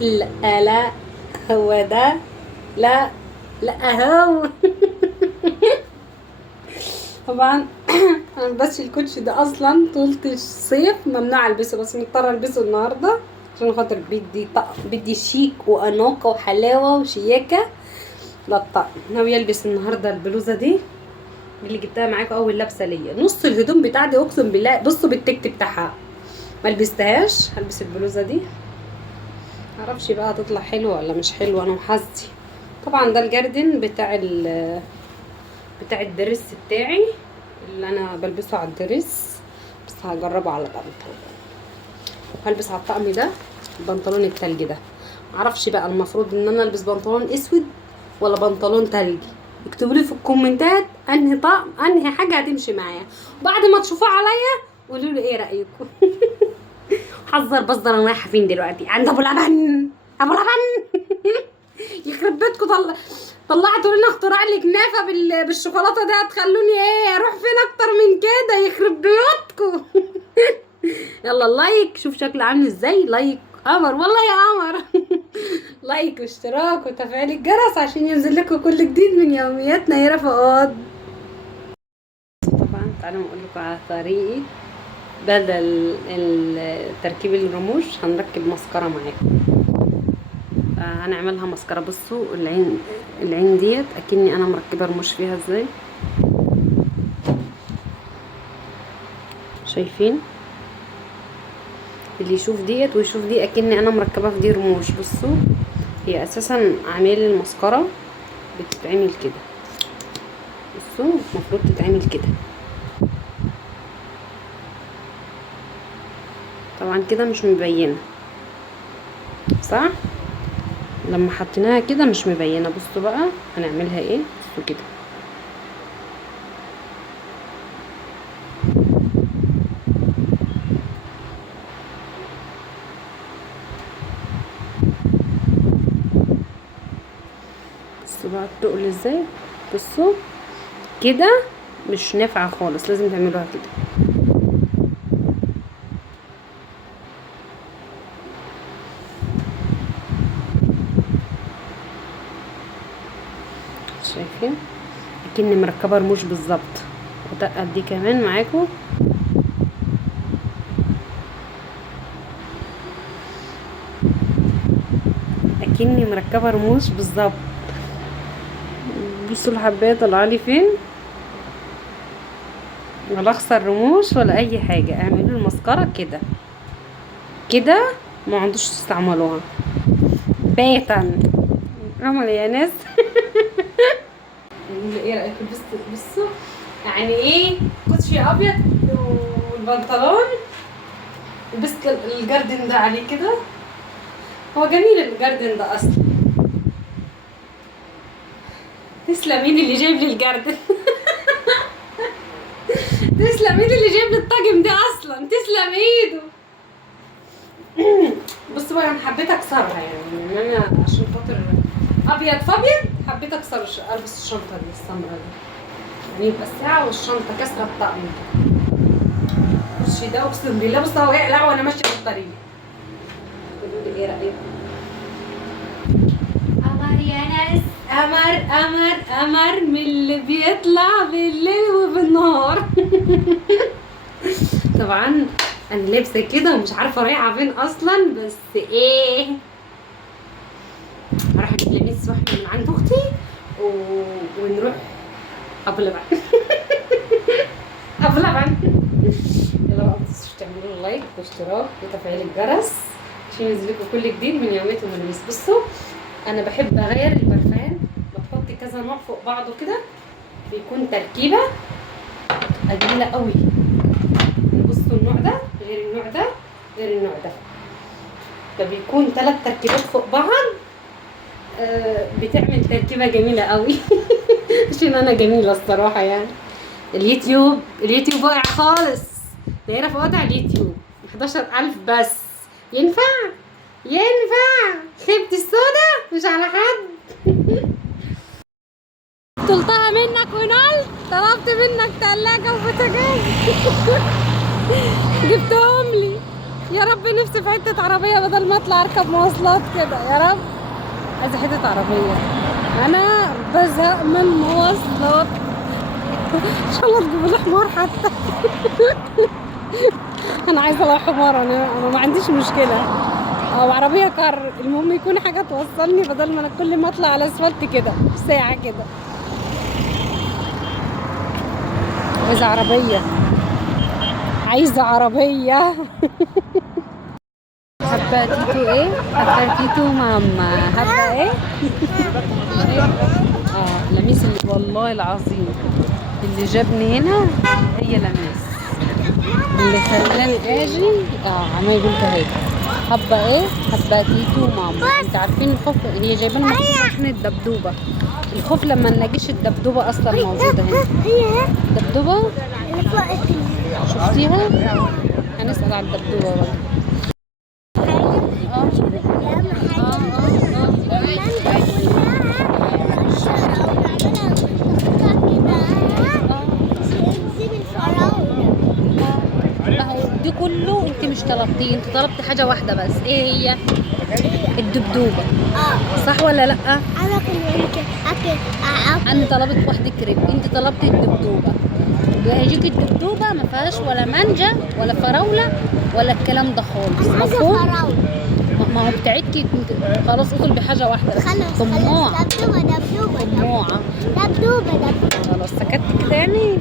لا لا، هو ده. لا لا هو. طبعا. انا بس الكوتش ده اصلا طول الصيف ممنوع البسه، بس مضطره البسه النهارده عشان خاطر بدي شيك واناقه وحلاوه وشياكه. للطقم ناويه البس النهارده البلوزه دي اللي جبتها معاكم، اول لابسه ليا. نص الهدوم بتاعتي اقسم بالله، بصوا بالتكت بتاعها ما لبستهاش. هلبس البلوزه دي، معرفش بقى هتطلع حلوه ولا مش حلوه، انا وحظي. طبعا ده الجاردن بتاع الدرس بتاعي اللي انا بلبسه على الدرس، بس هجربه على بنطلون. هلبس على الطقم ده البنطلون التلجي ده. معرفش بقى المفروض ان انا البس بنطلون اسود ولا بنطلون تلجي. اكتبوا لي في الكومنتات انهي طقم انهي حاجه هتمشي معايا، وبعد ما تشوفوها عليا قولوا لي ايه رايكم. حذر بصدر، انا رايحه فين دلوقتي؟ عند ابو لبن. ابو لبن. يخرب بيتكم، طلعتوا لنا اختراع الكنافه بالشوكولاته ده، هتخلوني ايه اروح فين اكتر من كده؟ يخرب بيوتكم. يلا اللايك، شوف شكله عامل ازاي. لايك قمر والله يا قمر. لايك واشتراك وتفعيل الجرس عشان ينزل لكم كل جديد من يومياتنا يا رفقات. طبعا تعالوا اقول لكم على طريقه بدل تركيب الرموش هنركب مسكره معاكم. هنعملها مسكره. بصوا العين ديت اكني انا مركبه رموش فيها ازاي، شايفين؟ اللي يشوف ديت ويشوف دي اكني انا مركبه في دي رموش. بصوا هي اساسا عامل المسكره بتتعمل كده. بصوا المفروض تتعمل كده. طبعا كده مش مبينه صح؟ لما حطيناها كده مش مبينه. بصوا بقى هنعملها ايه. بصوا كده. بصوا بقى التقل ازاي. بصوا كده مش نافعه خالص، لازم تعملوها كده. شايفين اكني مركبه رموش بالظبط. ودقق دي كمان معاكم. اكني مركبه رموش بالظبط. بصوا الحبايه طالعه فين، ولا اخسر رموش ولا اي حاجه. اعملوا المسكره كده كده، ما عندوش تستعملوها باتا. عمل يا ناس. ايه رايكم؟ بصوا يعني ايه كوتشي ابيض والبنطلون، لبست الجاردن ده عليه كده. هو جميل الجاردن ده اصلا. تسلم مين اللي جايب لي الجاردن. تسلم مين اللي جايب لي الطاجم ده اصلا، تسلم ايده. بص بقى انا حبيت اكسرها يعني ان انا عشان خاطر ابيض فابيض حبيت اكسر البس الشنطه دي السمراء دي يعني يبقى الساعه والشنطه كسره الطقم كده. الكرسي ده اقسم بالله بص هو يقلع وانا ماشيه في الطريق. قولوا لي ايه رايكم؟ قمر يا ناس، قمر قمر قمر من اللي بيطلع بالليل وبالنهار. طبعا انا لابسه كده ومش عارفه رايحه فين اصلا، بس ايه هروح اجيب لبس واحده من عند اختي ونروح ابو لبن. ابو لبن. يلا بقى متنسوش تعملوا لايك واشتراك وتفعيل الجرس عشان ينزلكوا كل جديد من يوميات وملابس. بصوا انا بحب اغير البرفان، بحط كذا نوع فوق بعضه كده بيكون تركيبه جميله قوي. بصوا النوع ده غير النوع ده غير النوع ده، ده بيكون 3 تركيبات فوق بعض. بتعمل تركيبه جميله قوي. عشان انا جميله الصراحه يعني. اليوتيوب واقع خالص. دايره في وضع اليوتيوب 11000 بس. ينفع خيبة السودا مش على حد. طلتها منك ونقلت، طلبت منك تلاجة وبوتاجاز. جبتهم لي يا رب نفسي في حته عربيه بدل ما اطلع اركب مواصلات كده، يا رب عايزه حته عربيه. انا بزهق من مواصلات. ان شاء الله تجيبوا لي حمار حتى. انا عايزه لو حمار، انا ما عنديش مشكله، او عربيه كار، المهم يكون حاجه توصلني بدل ما انا كل ما اطلع على اسفلت كده ساعه كده. عايزه عربيه، عايزه عربيه. حبة تيتو ايه؟ حبة تيتو ماما. حبة ايه؟ لميس اللي والله العظيم اللي جابني هنا هي لميس اللي خلاني اجي. عمال يقول كده. حبة ايه؟ حبة تيتو ماما. انت عارفين الخوف، هي جايبانا مخصوص عشان الدبدوبة. الخوف لما نلاقيش الدبدوبة اصلا موجودة هنا. دبدوبة شفتيها؟ هنسأل على الدبدوبة بقى. دي كله انت مش طلبتيه، انت طلبتي حاجه واحده بس، ايه هي؟ الدبدوبه. صح ولا لا؟ انا طلبت واحده كريب، انت طلبتي الدبدوبه. هيجيكي الدبدوبه ما فيهاش ولا مانجا ولا فراوله ولا الكلام ده خالص. مفهوم؟ ما هو بتاعتكي خلاص، اطلبي بحاجه واحده بس. طماعه. دبدوبة طماعه. دبدوبة. خلاص سكتت كده يعني.